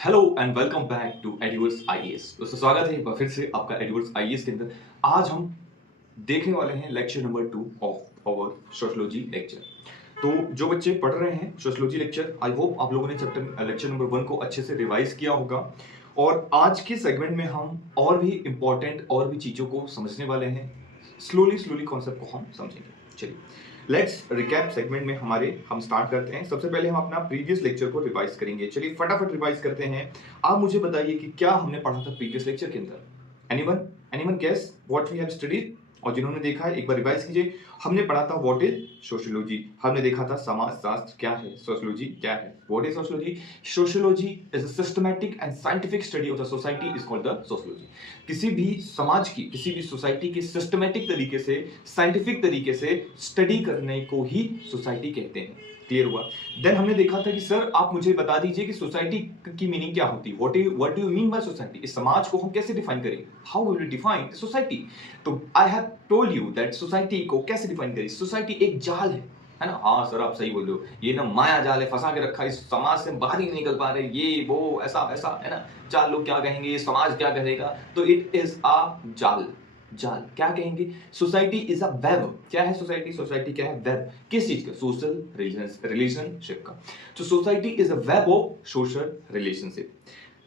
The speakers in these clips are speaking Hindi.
Hello and welcome back to adverse IAS. दोस्तों स्वागत है एक बार फिर से आपका एडवर्स आईएएस के अंदर। आज हम देखने वाले हैं lecture number 2 of our sociology lecture. तो जो बच्चे पढ़ रहे हैं सोशियोलॉजी लेक्चर, आई होप आप लोगों ने चैप्टर लेक्चर नंबर 1 को अच्छे से रिवाइज किया होगा। और आज के सेगमेंट में हम और भी इंपॉर्टेंट और भी चीज़ों को समझने वाले हैं। स्लोली कॉन्सेप्ट को हम समझेंगे। चलिए लेट्स रिकैप सेगमेंट में हम स्टार्ट करते हैं। सबसे पहले हम अपना प्रीवियस लेक्चर को रिवाइज करेंगे। चलिए फटाफट रिवाइज करते हैं। आप मुझे बताइए कि क्या हमने पढ़ा था प्रीवियस लेक्चर के अंदर। Anyone guess what we have studied? और जिन्होंने देखा है एक बार रिवाइज कीजिए। हमने पढ़ा था व्हाट इज सोशियोलॉजी, हमने देखा था समाजशास्त्र क्या है, सोशियोलॉजी क्या है, what is sociology. Sociology is a systematic and scientific study of the society is called the sociology. किसी भी समाज की, किसी भी सोसाइटी की सिस्टमैटिक तरीके से, साइंटिफिक तरीके से स्टडी करने को ही सोसाइटी कहते हैं। क्लियर हुआ? देन हमने देखा था कि सर आप मुझे बता दीजिए कि सोसाइटी की मीनिंग क्या होती है, what do you mean by society. इस समाज को हम कैसे डिफाइन करें, how will we define society. तो I have told you that society को कैसे डिफाइन करें। सोसाइटी एक जाल है ना। हाँ सर आप सही बोल रहे हो, ये ना माया जाल है, फंसा के रखा है, इस समाज से बाहर ही नहीं निकल पा रहे, ये वो ऐसा ऐसा है ना। चार लोग क्या कहेंगे, समाज क्या कहेगा। तो इट इज अ जाल। जाल क्या कहेंगे? Society is a web. क्या है सोसाइटी? सोसाइटी क्या है? वेब। किस चीज का? सोशल रिलेशनशिप का। तो society is a web of social relationship.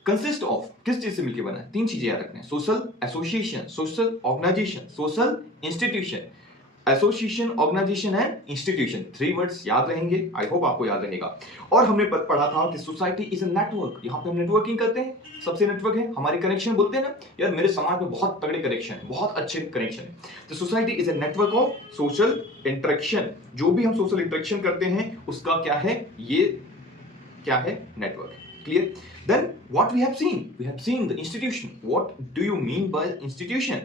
Consist of, किस चीज से मिलकर बना है? तीन चीजें याद रखना है। Social association, social organisation, social institution. Association, organisation and institution, 3 words याद रहेंगे। आई होप आपको याद रहेगा। और हमने पढ़ा था कि सोसाइटी इज अ नेटवर्क। यहां पे हम नेटवर्किंग करते हैं, सबसे नेटवर्क है, हमारे कनेक्शन बोलते हैं ना यार, मेरे समाज में बहुत तगड़े कनेक्शन है, बहुत अच्छे कनेक्शन है। तो society is a network of social interaction. जो भी हम सोशल इंटरेक्शन करते हैं उसका क्या है? ये क्या है? Network. Clear? Then what we have seen the institution. What do you mean by institution?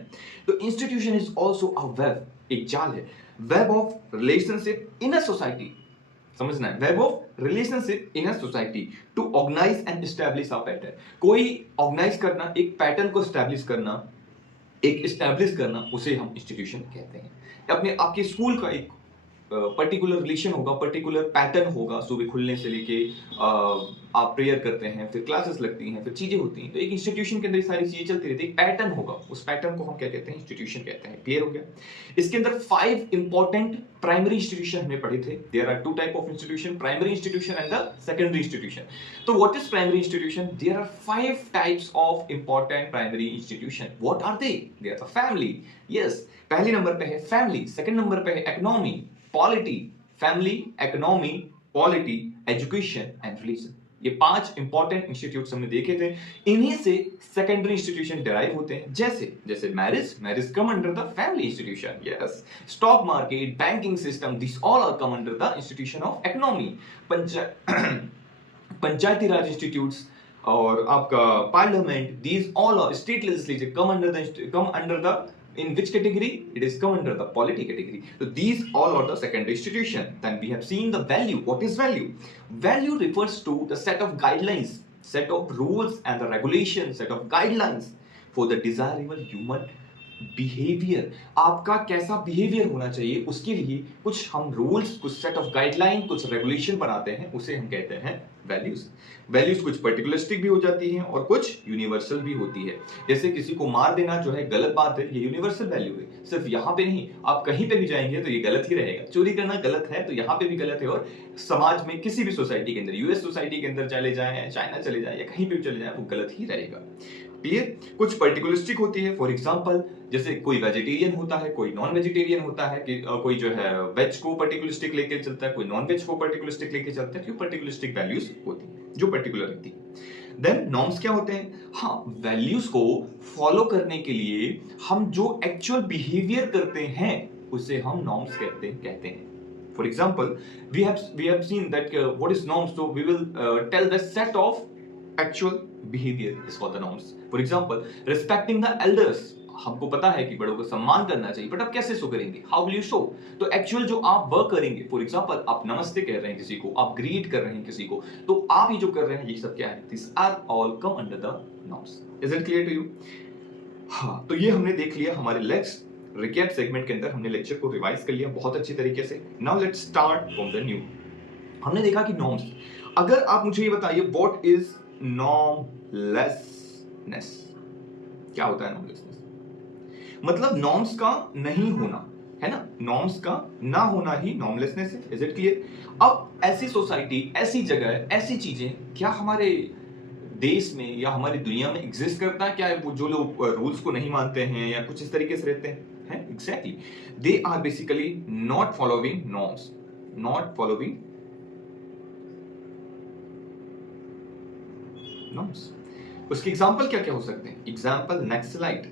The institution is also a web, एक जाल है, web of relationship in a society. समझना है, web of relationship in a society to organize and establish a pattern. कोई organize करना, एक पैटर्न को establish करना, एक establish करना, उसे हम institution कहते हैं। अपने आपके स्कूल का एक पर्टिकुलर रिलेशन होगा, पर्टिकुलर पैटर्न होगा। सुबह खुलने से लेके आप प्रेयर करते हैं, फिर क्लासेस लगती हैं, फिर चीजें होती हैं। तो एक इंस्टीट्यूशन के अंदर सारी चीजें चलती रहती है, एक पैटर्न होगा, उस पैटर्न को हम क्या कहते हैं? इंस्टीट्यूशन कहते हैं। क्लियर हो गया? इसके अंदर 5 इंपॉर्टेंट प्राइमरी इंस्टीट्यूशन हमने पढ़े थे। There are 2 type of institution, primary institution and the secondary institution. तो what is primary institution? There are 5 types of important primary institution. What are they? They are the family. Yes, पहले नंबर पे है फैमिली, सेकंड नंबर पे है economy, polity, family, economy, polity, education and religion. ये 5 इंपॉर्टेंट इंस्टीट्यूट्स हमने देखे थे। इन्हीं से सेकेंडरी इंस्टीट्यूशन डिराइव होते हैं। जैसे marriage come under the family institution. Yes, stock market, banking system, this all are come under the institution of economy. Panchayati Raj institutes और आपका parliament, these all are state legislature come under the, in which category? It is come under the polity category. So these all are the secondary institution. Then we have seen the value. What is value? Value refers to the set of guidelines, set of rules and the regulations, set of guidelines for the desirable human behaviour. आपका कैसा बिहेवियर होना चाहिए, उसके लिए कुछ हम रूल्स, कुछ सेट ऑफ गाइडलाइन, कुछ रेगुलेशन बनाते हैं, उसे हम कहते हैं वैल्यूज। वैल्यूज कुछ पर्टिकुलरिस्टिक भी हो जाती हैं और कुछ यूनिवर्सल भी होती है। जैसे किसी को मार देना जो है गलत बात है, ये यूनिवर्सल वैल्यू है। सिर्फ यहाँ पे नहीं, आप कहीं पे भी जाएंगे तो ये गलत ही रहेगा। चोरी करना गलत है तो यहाँ पे भी गलत है। और समाज में किसी भी सोसाइटी के अंदर, यूएस सोसाइटी के अंदर चले जाए, चाइना चले जाए या कहीं पे भी चले जाए, वो गलत ही रहेगा। क्लियर? कुछ पर्टिकुलरिस्टिक होती है। फॉर एग्जांपल जैसे कोई वेजिटेरियन होता है, कोई नॉन वेजिटेरियन होता है, कि कोई जो है वेज को पर्टिकुलरिस्टिक लेके चलता है, कोई नॉन वेज को पर्टिकुलरिस्टिक लेके चलता है। क्यों? पर्टिकुलरिस्टिक वैल्यूज होती है जो पर्टिकुलर रहती है। देन नॉर्म्स क्या होते हैं? हाँ, वैल्यूज को फॉलो करने के लिए हम जो एक्चुअल बिहेवियर करते हैं उसे हम नॉर्म्स कहते हैं। For example, we have seen that what is norms. So we will tell the set of actual behavior is called the norms. For example, respecting the elders. हमको पता है कि बड़ों को सम्मान करना चाहिए, बट आप कैसे शो करेंगे? How will you show? तो एक्चुअल जो आप वर्क करेंगे, फॉर एग्जांपल आप नमस्ते कह रहे हैं किसी को, आप ग्रीट कर रहे हैं किसी को, तो आप ये जो कर रहे हैं ये सब क्या है? This are all come under the norms. Is it clear to you? हाँ, तो ये हमने देख लिया हमारे लेक्स रिकैप सेगमेंट के अंदर, हमने लेक्चर को रिवाइज कर लिया बहुत अच्छी तरीके से। Now let's start from the new. हमने देखा कि नॉर्म्स, अगर आप मुझे ये बताइए व्हाट इज नॉर्मलेसनेस। क्या होता है नॉर्मलेसनेस? मतलब नॉर्म्स का नहीं होना, है ना, नॉर्म्स का ना होना ही नॉर्मलेसनेस है। Is it clear? अब ऐसी सोसाइटी, ऐसी जगह, ऐसी चीजें क्या हमारे देश में या हमारी दुनिया में एग्जिस्ट करता है? क्या वो जो लोग रूल्स को नहीं मानते हैं या कुछ इस तरीके से रहते हैं? Exactly, they are basically not following norms, not following norms. उसके एग्जाम्पल क्या क्या हो सकते हैं? Example naxalite.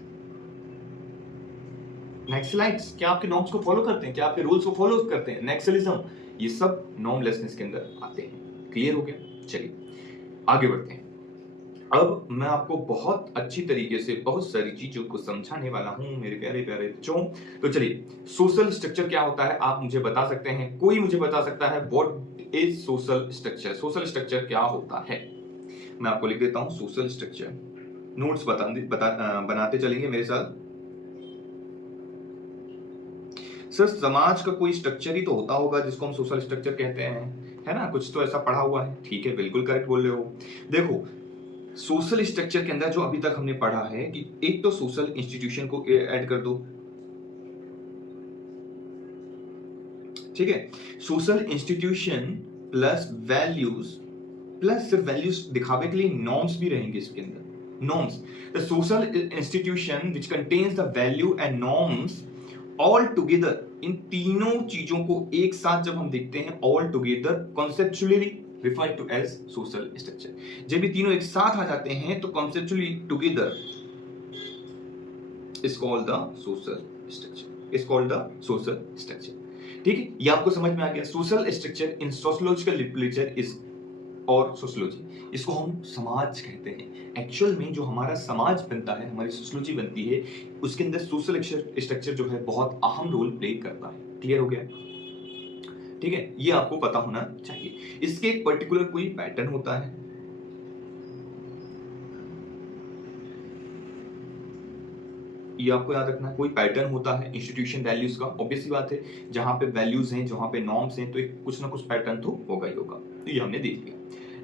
नक्सलाइट्स क्या आपके नॉर्म्स को फॉलो करते हैं? क्या आपके रूल्स को फॉलो करते हैं? नक्सलिज्म, ये सब नॉर्मलेसनेस के अंदर आते हैं। क्लियर हो गया? चलिए आगे बढ़ते हैं। अब मैं आपको बहुत अच्छी तरीके से बहुत सारी चीजों को समझाने वाला हूं मेरे प्यारे प्यारे बच्चों। तो चलिए, सोशल स्ट्रक्चर क्या होता है आप मुझे बता सकते हैं? कोई मुझे बता सकता है what is social structure? Social structure क्या होता है? मैं आपको लिख देता हूं सोशल स्ट्रक्चर। नोट्स बनाते चलेंगे मेरे साथ। सर समाज का कोई स्ट्रक्चर ही तो होता होगा जिसको हम सोशल स्ट्रक्चर कहते हैं, है ना? कुछ तो ऐसा पढ़ा हुआ है। ठीक है, बिल्कुल करेक्ट बोल रहे हो। देखो, सोशल स्ट्रक्चर के अंदर जो अभी तक हमने पढ़ा है कि एक तो सोशल इंस्टीट्यूशन को ऐड कर दो, ठीक है? Social institution plus values, plus सिर्फ वैल्यूज दिखावे के लिए नॉर्म्स भी रहेंगे इसके अंदर। Norms, the social institution which contains the value and norms all together. इन तीनों चीजों को एक साथ जब हम देखते हैं, all together conceptually referred to as social structure। जब ये तीनों एक साथ आ जाते हैं तो conceptually together is called the social structure, is called the social structure। ठीक है, ये आपको समझ में आ गया? Social structure in sociological literature is, और सोशियोलॉजी, इसको हम समाज कहते हैं। एक्चुअल में जो हमारा समाज बनता है, हमारी सोशियोलॉजी बनती है, उसके अंदर सोशल स्ट्रक्चर जो है बहुत अहम रोल प्ले करता है। क्लियर हो गया? ठीक है, ये आपको पता होना चाहिए। इसके एक पर्टिकुलर कोई पैटर्न होता है, ये आपको याद रखना है। कोई पैटर्न होता है इंस्टीट्यूशन वैल्यूज का, ऑब्वियस सी बात है, जहां पे वैल्यूज हैं, जहां पे नॉर्म्स हैं, तो एक कुछ ना कुछ पैटर्न तो होगा ही होगा। तो ये हमने देख लिया।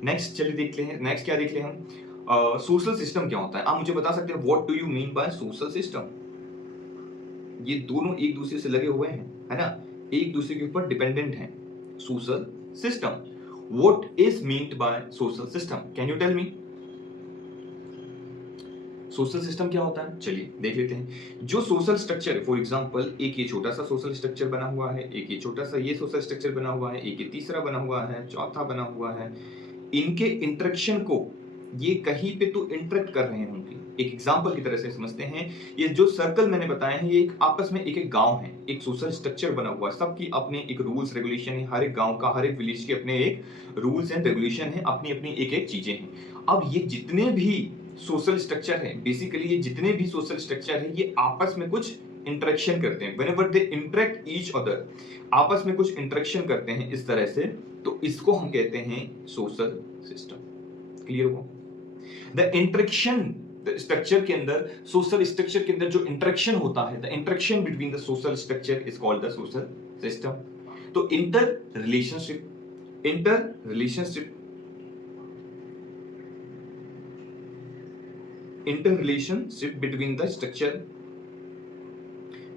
नेक्स्ट चलिए देख ले, नेक्स्ट क्या देख ले हम? सोशल सिस्टम क्या होता है? आप मुझे बता सकते हैं what do you mean bye social system? ये दोनों एक दूसरे से लगे हुए हैं, है ना, एक दूसरे के ऊपर डिपेंडेंट हैं। Social system, what is meant by social system? Can you tell me? Social system क्या होता है? चलिए देख लेते हैं। जो सोशल स्ट्रक्चर है, फॉर एग्जांपल एक ये छोटा सा सोशल स्ट्रक्चर बना हुआ है, एक ये छोटा सा ये सोशल स्ट्रक्चर बना हुआ है, एक ये तीसरा बना हुआ है, चौथा बना हुआ है। इनके इंटरेक्शन को ये कहीं पे तो इंटरेक्ट कर रहे होंगे। एक एग्जांपल की तरह से समझते हैं, ये जो सर्कल मैंने बताया है, ये एक आपस में एक एक गांव है, एक सोशल स्ट्रक्चर बना हुआ है, सबकी अपने एक रूल्स रेगुलेशन है, हर एक गांव का, हर एक विलेज के अपने एक रूल्स एंड रेगुलेशन है, अपनी अपनी एक एक चीजें हैं। अब ये जितने भी सोशल स्ट्रक्चर है, बेसिकली ये जितने भी सोशल स्ट्रक्चर है, ये आपस में कुछ इंटरेक्शन करते हैं। Whenever they interact each other, आपस में कुछ इंटरेक्शन करते हैं इस तरह से, तो इसको हम कहते हैं सोशल सिस्टम। क्लियर हो? द इंटरेक्शन स्ट्रक्चर के अंदर, सोशल स्ट्रक्चर के अंदर जो इंटरेक्शन होता है, the interaction between the social structure is called the social system. तो inter relationship between the structure,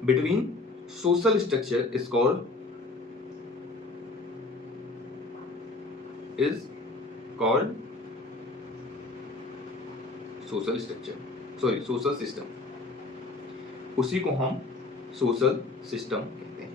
between social structure is called social structure, sorry, social system। उसी को हम सोशल सिस्टम कहते हैं।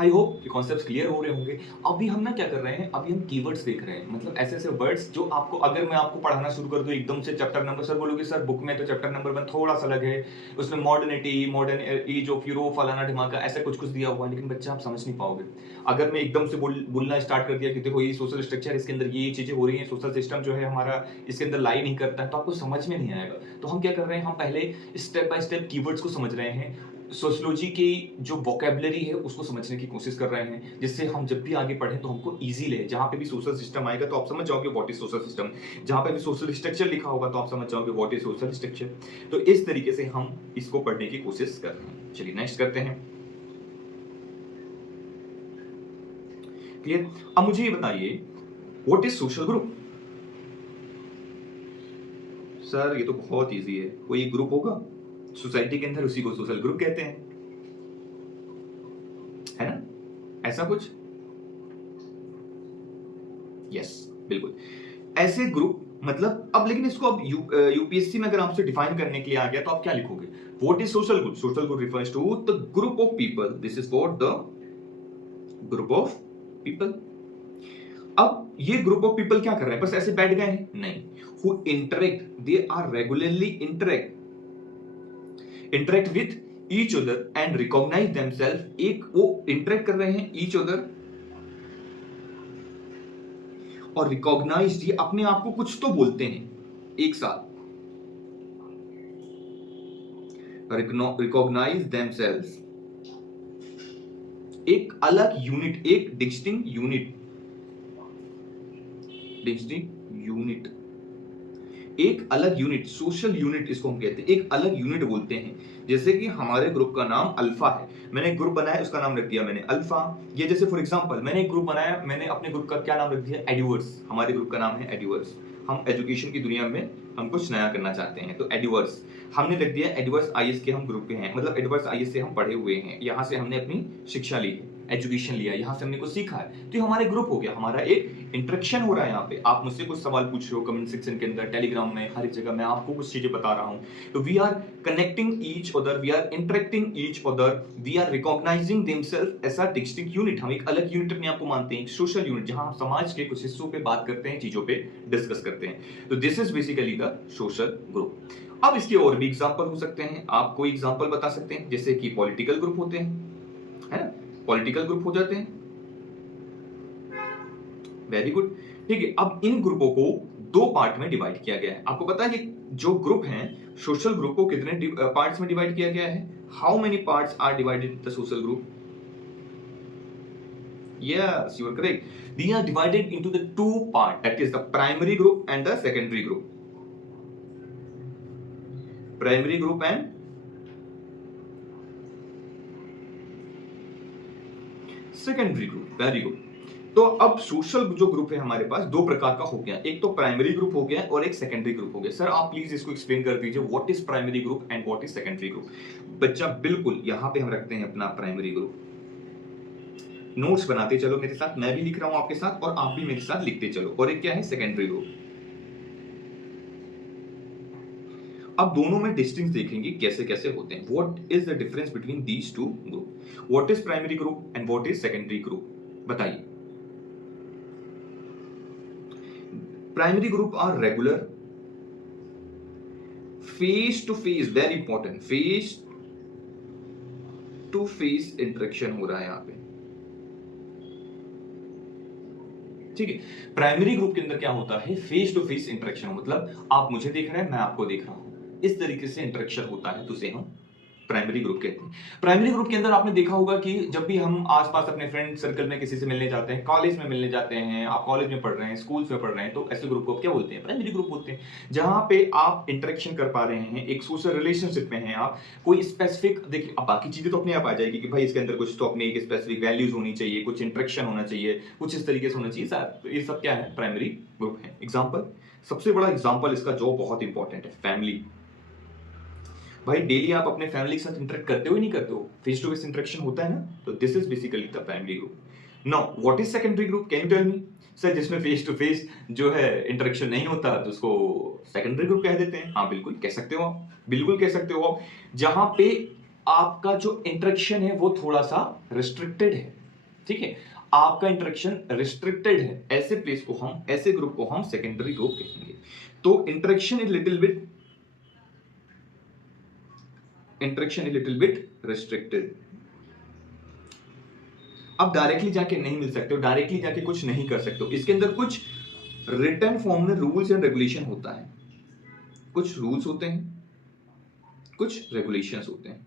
आई होप ये कॉन्सेप्ट्स क्लियर हो रहे होंगे। अभी हम ना क्या कर रहे हैं, अभी हम कीवर्ड्स देख रहे हैं, मतलब ऐसे ऐसे वर्ड्स जो आपको, अगर मैं आपको पढ़ाना शुरू कर दूं एकदम से चैप्टर नंबर, सर बोलोगे सर बुक में तो चैप्टर नंबर 1 थोड़ा सा लगे, उसमें modernity, modern age of Europe, फलाना ढिमाका, ऐसा कुछ कुछ दिया हुआ है, लेकिन बच्चा आप समझ नहीं पाओगे। अगर मैं एकदम से बोलना स्टार्ट कर दिया कि देखो ये सोशल स्ट्रक्चर, इसके अंदर ये चीजें हो रही हैं, सोशल सिस्टम जो है हमारा इसके अंदर लाई नहीं करता है, तो आपको समझ में नहीं आएगा। तो हम क्या कर रहे हैं, हम पहले स्टेप बाय स्टेप कीवर्ड्स को समझ रहे हैं, सोशियोलॉजी की जो वोकैबुलरी है उसको समझने की कोशिश कर रहे हैं, जिससे हम जब भी आगे पढ़ें तो हमको इजी लगे। जहां पे भी सोशल सिस्टम आएगा तो आप समझ जाओगे व्हाट इज सोशल सिस्टम, जहां पे भी सोशल स्ट्रक्चर लिखा होगा तो आप समझ जाओगे व्हाट इज सोशल स्ट्रक्चर। तो इस तरीके से हम इसको पढ़ने की कोशिश कर रहे हैं। चलिए नेक्स्ट करते हैं। क्लियर? अब मुझे ये बताइए what is social group? Sir ये तो बहुत इजी है, कोई ग्रुप होगा सोसाइटी के अंदर, उसी को सोशल ग्रुप कहते हैं, है ना, ऐसा कुछ। यस बिल्कुल, ऐसे ग्रुप मतलब अब, लेकिन इसको अब यूपीएससी में अगर आपसे डिफाइन करने के लिए आ गया तो आप क्या लिखोगे? What is social group? Social group refers to the group of people, this is what the group of people. अब ये ग्रुप ऑफ पीपल क्या कर रहे हैं? बस ऐसे बैठ गए हैं? नहीं, who interact, they are regularly interact with each other and recognise themself, एक वो इंटरेक्ट कर रहे हैं ईच अदर और रिकॉग्नाइज, ये अपने आप को कुछ तो बोलते हैं एक साथ, रिकॉग्नाइज देमसेल्व्स, एक अलग यूनिट, एक डिस्टिंक्ट यूनिट, एक अलग यूनिट, सोशल यूनिट इसको हम कहते हैं, एक अलग यूनिट बोलते हैं। जैसे कि हमारे ग्रुप का नाम अल्फा है, मैंने एक ग्रुप बनाया, उसका नाम रख दिया मैंने अल्फा। ये जैसे फॉर एग्जांपल मैंने एक ग्रुप बनाया, मैंने अपने ग्रुप का क्या नाम रख दिया? एडिवर्स। हमारे ग्रुप का नाम है एडिवर्स। हम एजुकेशन की दुनिया में हम कुछ नया करना चाहते हैं, तो एडिवर्स हमने रख दिया। एडिवर्स आईएएस के हम ग्रुप के हैं, मतलब एडिवर्स आईएएस से हम पढ़े हुए हैं, यहाँ से हमने अपनी शिक्षा ली है, एजुकेशन लिया, यहाँ से हमने कुछ सीखा है, तो ये हमारे ग्रुप हो गया, हमारा एक इंटरेक्शन हो रहा है। यहाँ पे आप मुझसे कुछ सवाल पूछ रहे हो कमेंट सेक्शन के अंदर, टेलीग्राम में, हर एक जगह मैं आपको कुछ चीजें बता रहा हूँ, तो we are connecting each other, we are interacting each other, we are recognising themself as a distinct unit. हम एक अलग यूनिट अपने आप को मानते हैं, एक सोशल यूनिट, जहां हम समाज के कुछ हिस्सों पे बात करते हैं, चीजों पे डिस्कस करते हैं, तो this is basically the social group. अब इसके और भी एग्जांपल हो सकते हैं, आप कोई एग्जांपल बता सकते हैं, जैसे कि पॉलिटिकल ग्रुप होते हैं, है ना, पॉलिटिकल ग्रुप हो जाते हैं, वेरी गुड, ठीक है। अब इन ग्रुपों को दो पार्ट में डिवाइड किया गया है। आपको पता है कि जो ग्रुप हैं, सोशल ग्रुप को कितने पार्ट्स में डिवाइड किया गया है? How many parts are divided the social group? Yes, you are correct. They are divided into the two part, that is the primary group and the secondary group. Primary group and secondary group. Very good. तो अब सोशल जो ग्रुप है हमारे पास दो प्रकार का हो गया, एक तो प्राइमरी ग्रुप हो गया और एक सेकेंडरी ग्रुप हो गया। सर आप प्लीज इसको एक्सप्लेन कर दीजिए, what is primary group and what is secondary group? बच्चा बिल्कुल, यहाँ पे हम रखते हैं अपना प्राइमरी ग्रुप। नोट्स बनाते चलो मेरे साथ, मैं भी लिख रहा हूं आपके साथ और आप भी मेरे साथ लिखते चलो। और एक क्या है? Secondary group. अब दोनों में डिस्टिंक्ट देखेंगे कैसे कैसे होते हैं। What is the difference between these two group? What is primary group and what is secondary group? बताइए। Primary group are regular face to face, very important, face to face interaction हो रहा है यहाँ पे, ठीक है। प्राइमरी ग्रुप के अंदर क्या होता है? फेस टू फेस इंटरेक्शन, मतलब आप मुझे देख रहे हैं, मैं आपको देख रहा हूं, इस तरीके से इंटरेक्शन होता है, तो उसे हम प्राइमरी ग्रुप कहते हैं। प्राइमरी ग्रुप के अंदर आपने देखा होगा कि जब भी हम आसपास अपने फ्रेंड सर्कल में किसी से मिलने जाते हैं, कॉलेज में मिलने जाते हैं, आप कॉलेज में पढ़ रहे हैं, स्कूल में पढ़ रहे हैं, तो ऐसे ग्रुप को क्या बोलते हैं? प्राइमरी ग्रुप बोलते हैं, जहां पे आप इंटरेक्शन कर पा रहे हैं, एक सोशल रिलेशनशिप में हैं आप, कोई स्पेसिफिक, देखिए अब बाकी चीजें तो अपने आप आ जाएगी कि भाई इसके अंदर कुछ तो अपनी एक स्पेसिफिक वैल्यूज होनी चाहिए, कुछ इंटरेक्शन होना चाहिए, कुछ इस तरीके से होना चाहिए, तो ये सब क्या है? प्राइमरी ग्रुप है। एग्जाम्पल, सबसे बड़ा एग्जाम्पल इसका जो बहुत इंपॉर्टेंट है, फैमिली। भाई डेली आप अपने फैमिली के साथ इंटरेक्ट करते हो ही नहीं करते हो? फेस टू फेस इंटरेक्शन होता है ना, तो this is basically the primary group. Now what is secondary group? Can you tell me? Sir जिसमें फेस टू फेस जो है इंटरेक्शन नहीं होता तो उसको सेकेंडरी ग्रुप कह देते हैं। हाँ बिल्कुल कह सकते हो आप, बिल्कुल कह सकते हो आप, जहां पे आपका जो इंटरेक्शन है वो थोड़ा सा रिस्ट्रिक्टेड है, ठीक है, आपका इंटरेक्शन रिस्ट्रिक्टेड है, ऐसे प्लेस को हम, ऐसे ग्रुप को हम सेकेंडरी ग्रुप कहेंगे। तो interaction is little bit restricted। अब डायरेक्टली जाके नहीं मिल सकते हो, डायरेक्टली जाके कुछ नहीं कर सकते हो, इसके अंदर कुछ रिटन फॉर्म में रूल्स एंड रेगुलेशन होता है, कुछ रूल्स होते हैं, कुछ रेगुलेशंस होते हैं,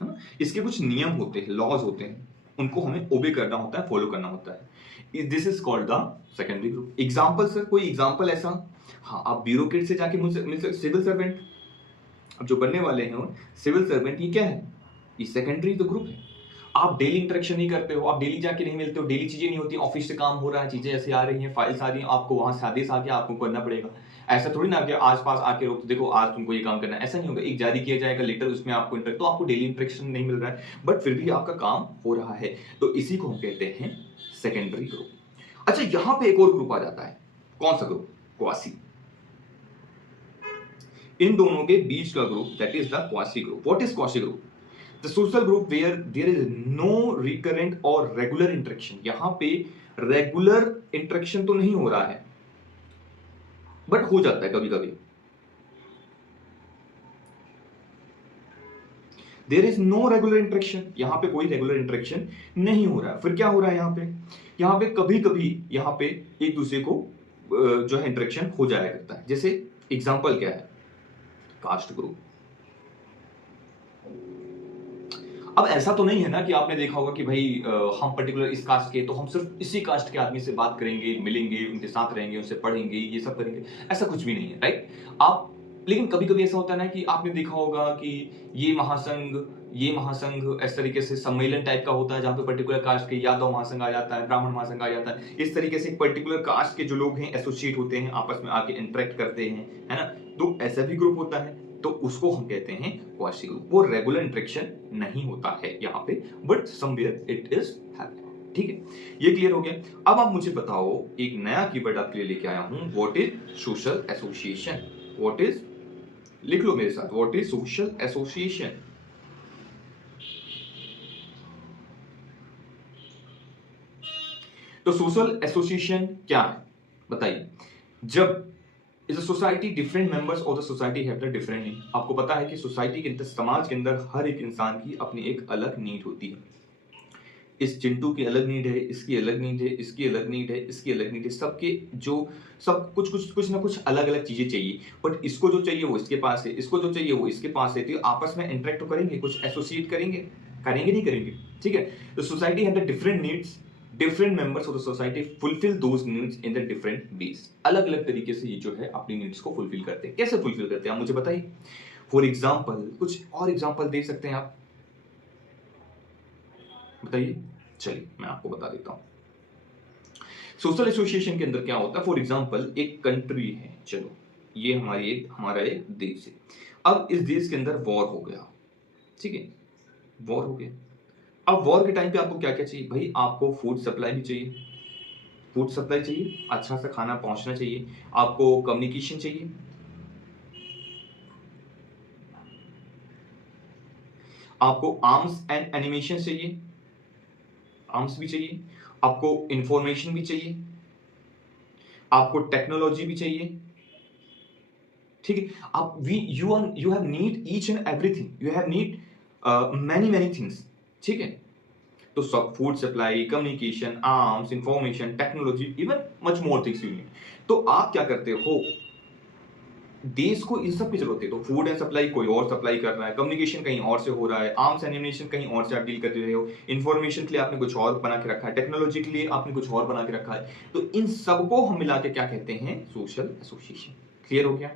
है ना? इसके कुछ नियम होते हैं, लॉज होते हैं, उनको हमें ओबे करना होता है, फॉलो करना होता है। This is called the secondary group. Example sir, कोई एग्जाम्पल ऐसा? हाँ, आप ब्यूरोक्रेट से जाके मिल सकते, सिविल सर्वेंट अब जो बनने वाले हैं सिविल सर्वेंट, ये क्या है? ये सेकेंडरी तो ग्रुप है। आप डेली इंटरेक्शन नहीं करते हो, आप डेली जाके नहीं मिलते हो, डेली चीजें नहीं होती, ऑफिस से काम हो रहा है, चीजें ऐसे आ रही हैं, फाइल्स आ रही हैं, आपको वहां से आदेश आ गया, आपको करना पड़ेगा। ऐसा थोड़ी ना कि आसपास आके रोक देखो आज तुमको ये काम करना है, ऐसा नहीं होगा। एक जारी किया जाएगा लेटर, उसमें आपको तो आपको डेली इंटरेक्शन नहीं मिल रहा है, बट फिर भी आपका काम हो रहा है, तो इसी को हम कहते हैं सेकेंडरी ग्रुप। अच्छा, यहां पे एक और ग्रुप आ जाता है, कौन सा ग्रुप? क्वासी। इन दोनों के बीच का group, that is the quasi group. What is quasi group? The social group where there is no recurrent और रेगुलर इंटरेक्शन। यहां पे रेगुलर इंटरेक्शन तो नहीं हो रहा है, बट हो जाता है कभी कभी। There is no regular interaction, यहां पे कोई रेगुलर इंटरेक्शन नहीं हो रहा है। फिर क्या हो रहा है यहां पे कभी कभी यहां पे एक दूसरे को जो है इंटरेक्शन हो जाया करता है। जैसे एग्जांपल क्या है? Caste group. अब ऐसा तो नहीं है ना कि आपने देखा होगा कि भाई हम पर्टिकुलर इस कास्ट के, तो हम सिर्फ इसी कास्ट के आदमी से बात करेंगे, मिलेंगे, उनके साथ रहेंगे, उनसे पढ़ेंगे, ये सब करेंगे, ऐसा कुछ भी नहीं है, राइट? आप लेकिन कभी कभी ऐसा होता है ना कि आपने देखा होगा कि ये महासंघ इस तरीके से सम्मेलन टाइप का होता है, जहां पे पर्टिकुलर कास्ट के यादव महासंघ आ जाता है, ब्राह्मण महासंघ आ जाता है, इस तरीके से पर्टिकुलर कास्ट के जो लोग हैं एसोसिएट होते हैं, आपस में आके इंटरेक्ट करते हैं, है ना? तो ऐसा भी ग्रुप होता है, तो उसको हम कहते हैं क्वासी ग्रुप। वो रेगुलर इंटरेक्शन नहीं होता है यहाँ पे, but somewhere it is happening. ठीक है, ये क्लियर हो गया। अब आप मुझे बताओ, एक नया कीवर्ड आपके लिए लेके आया हूं, what is social association? What is, लिख लो मेरे साथ, व्हाट इज सोशल एसोसिएशन? तो सोशल एसोसिएशन क्या है बताइए? जब is a society, different members of the society have the different need. आपको पता है कि सोसाइटी के अंदर, समाज के अंदर हर एक इंसान की अपनी एक अलग नीड होती है। इस चिंटू की अलग नीड है, इसकी अलग नीड है, इसकी अलग नीड है, इसकी अलग नीड है, सबके जो सब कुछ ना कुछ अलग अलग चीजें चाहिए, बट इसको जो चाहिए वो इसके पास है, इसको जो चाहिए वो इसके पास है, तो आपस में इंटरेक्ट तो करेंगे, कुछ एसोसिएट करेंगे, करेंगे नहीं करेंगे? ठीक है, तो society have the different needs, different members of the society fulfill those needs in the different ways। अलग अलग तरीके से ये जो है अपनी नीड्स को फुलफिल करते हैं। कैसे फुलफिल करते हैं आप मुझे बताइए? फॉर एग्जाम्पल, कुछ और एग्जाम्पल दे सकते हैं आप? बताइए, चलिए मैं आपको बता देता हूं। सोशल एसोसिएशन के अंदर क्या होता है? फॉर एग्जाम्पल, एक कंट्री है, चलो ये हमारा एक देश है। अब इस देश के अंदर वॉर हो गया, ठीक है, वॉर हो गया। अब वॉर के टाइम पे आपको क्या क्या चाहिए भाई? आपको फूड सप्लाई भी चाहिए, फूड सप्लाई चाहिए, अच्छा सा खाना पहुंचना चाहिए, आपको कम्युनिकेशन चाहिए, आपको आर्म्स एंड एनिमेशन चाहिए, आर्म्स भी चाहिए, आपको इंफॉर्मेशन भी चाहिए, आपको टेक्नोलॉजी भी चाहिए। ठीक है, आप you have need each and everything, you have need many things. ठीक है, तो सब food supply, communication, arms, information, technology, even much more things you need. तो आप क्या करते हो? देश को इन सब की जरूरत है, तो फूड एंड सप्लाई कोई और सप्लाई कर रहा है, कम्युनिकेशन कहीं और से हो रहा है, आर्म्स एनिमेशन कहीं और से आप डील कर रहे हो, इंफॉर्मेशन के लिए आपने कुछ और बना के रखा है, टेक्नोलॉजी के लिए आपने कुछ और बना के रखा है। तो इन सबको हम मिला के क्या कहते हैं? Social association. क्लियर हो गया?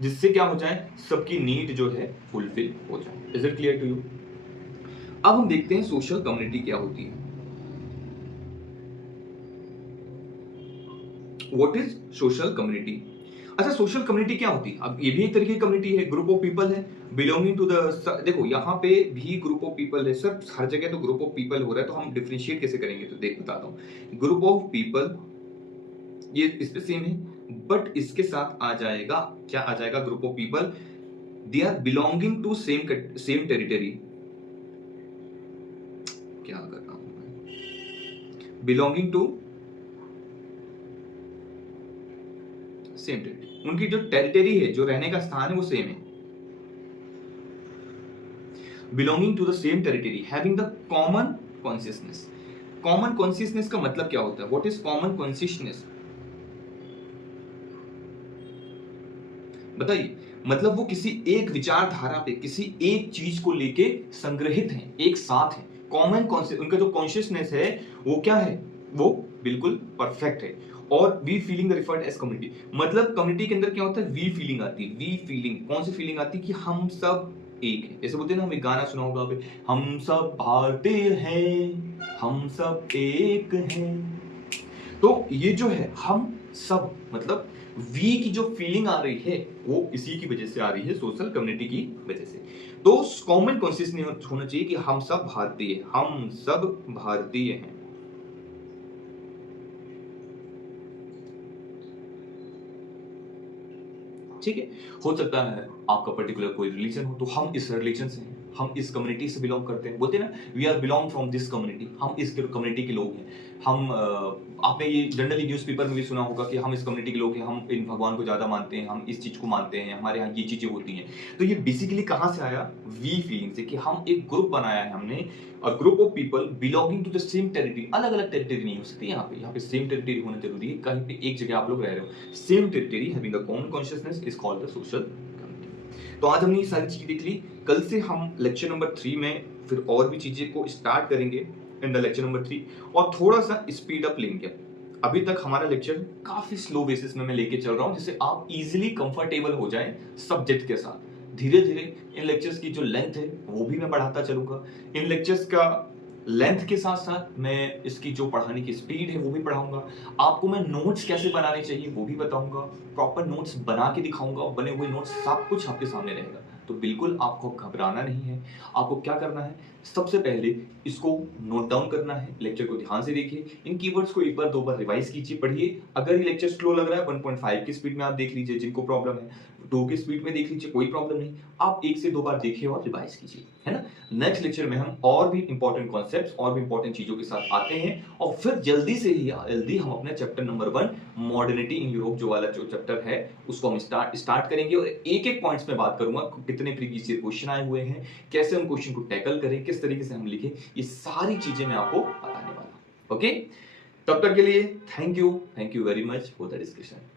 जिससे क्या हो जाए, सबकी नीड जो है फुलफिल हो जाए। Is it clear to you? अब हम देखते हैं सोशल कम्युनिटी क्या होती है। What is social community? अच्छा, सोशल कम्युनिटी क्या होती है? अब ये भी एक तरीके की कम्युनिटी है, ग्रुप ऑफ पीपल है बिलोंगिंग टू द, देखो यहाँ पे भी ग्रुप ऑफ पीपल है सर, हर जगह तो ग्रुप ऑफ पीपल हो रहा है, तो हम डिफरेंशिएट कैसे करेंगे? तो देख बताता हूँ। ग्रुप ऑफ पीपल ये इस पे सेम है, बट इसके साथ आ जाएगा, क्या आ जाएगा? Group of people they are belonging to same territory. क्या कर रहा हूं मैं? बिलोंगिंग टू सेम टेरिटरी, उनकी जो टेरिटरी है, जो रहने का स्थान है, वो सेम है। Belonging to the same territory, having the common consciousness. Common consciousness का मतलब क्या होता है? What is common consciousness? बताइए। मतलब वो किसी एक विचारधारा पे, किसी एक चीज को लेके संग्रहित हैं, एक साथ हैं। कॉमन कॉन्शियस, उनका जो कॉन्शियसनेस है वो क्या है? वो बिल्कुल परफेक्ट है। और we feeling the referred as community, मतलब कम्युनिटी के अंदर क्या होता है? वी फीलिंग आती है। वी फीलिंग, कौन सी फीलिंग आती है? कि हम सब एक है। जैसे बोलते हैं ना, हम एक गाना सुना होगा अभी, हम सब भारतीय हैं, हम सब एक हैं। तो ये जो है हम सब, मतलब वी की जो फीलिंग आ रही है वो इसी की वजह से आ रही है, सोशल कम्युनिटी की वजह से। तो कॉमन कॉन्शियसनेस होना चाहिए कि हम सब भारतीय, हम सब भारतीय हैं। ठीक है, हो सकता है आपका पर्टिकुलर कोई रिलीजन हो, तो हम इस रिलीजन से हैं, हम इस कम्युनिटी से बिलोंग करते हैं। बोलते हैं ना, we are belong from this community, हम इस कम्युनिटी के लोग हैं। हम आपने ये जनरली न्यूज़पेपर में भी सुना होगा कि हम इस कम्युनिटी के लोग हैं, हम इन भगवान को ज़्यादा मानते हैं, हम इस चीज़ को मानते हैं, हमारे यहाँ ये चीज़ें होती हैं। तो ये बेसिकली कहाँ से आया? वी फीलिंग से, कि हम एक ग्रुप बनाया है हमने, a group of people belonging to the same territory. अलग अलग टेरिटरी नहीं हो सकती यहाँ पे सेम टेरिटरी होना जरूरी है। कहीं पे एक जगह आप लोग रह रहे हो, same territory having a common consciousness is called the social community. तो आज हमने ये सारी चीजें देख ली। कल से हम लेक्चर नंबर 3 में फिर और भी चीजें को स्टार्ट करेंगे इन द लेक्चर नंबर 3, और थोड़ा सा स्पीड अप लेंगे। अभी तक हमारा लेक्चर काफी स्लो बेसिस में मैं लेके चल रहा हूं, जिससे आप इजीली कंफर्टेबल हो जाएं सब्जेक्ट के साथ। धीरे धीरे इन लेक्चर्स की जो लेंथ है वो भी मैं बढ़ाता चलूंगा। इन लेक्चर्स का लेंथ के साथ साथ मैं इसकी जो पढ़ाने की स्पीड है वो भी बढ़ाऊंगा। आपको मैं नोट्स कैसे बनाने चाहिए वो भी बताऊंगा, प्रॉपर नोट्स बना के दिखाऊंगा, बने हुए नोट्स सब कुछ आपके सामने रहेगा। तो बिल्कुल आपको घबराना नहीं है। आपको क्या करना है, सबसे पहले इसको नोट डाउन करना है, लेक्चर को ध्यान से देखिए, इन कीवर्ड्स को एक बार 2 बार रिवाइज कीजिए, पढ़िए। अगर ये लेक्चर स्लो लग रहा है 1.5 की स्पीड में आप देख लीजिए, जिनको प्रॉब्लम है 2 की स्पीड में देख लीजिए, कोई प्रॉब्लम नहीं। आप 1 से 2 बार देखिए और रिवाइज कीजिए, है ना। नेक्स्ट लेक्चर में हम और भी इंपॉर्टेंट कॉन्सेप्ट्स और भी इंपॉर्टेंट चीजों के साथ आते हैं, और फिर जल्दी से ही जल्दी हम अपने chapter number 1 modernity in Europe जो वाला जो चैप्टर है उसको हम स्टार्ट करेंगे, और एक एक पॉइंट्स में बात करूंगा, कितने प्रीवियस ईयर क्वेश्चन आए हुए हैं, कैसे उन क्वेश्चन को टैकल करें, किस तरीके से हम लिखें, ये सारी चीजें मैं आपको बताने वाला हूं। ओके, तब तक के लिए thank you very much for the discussion.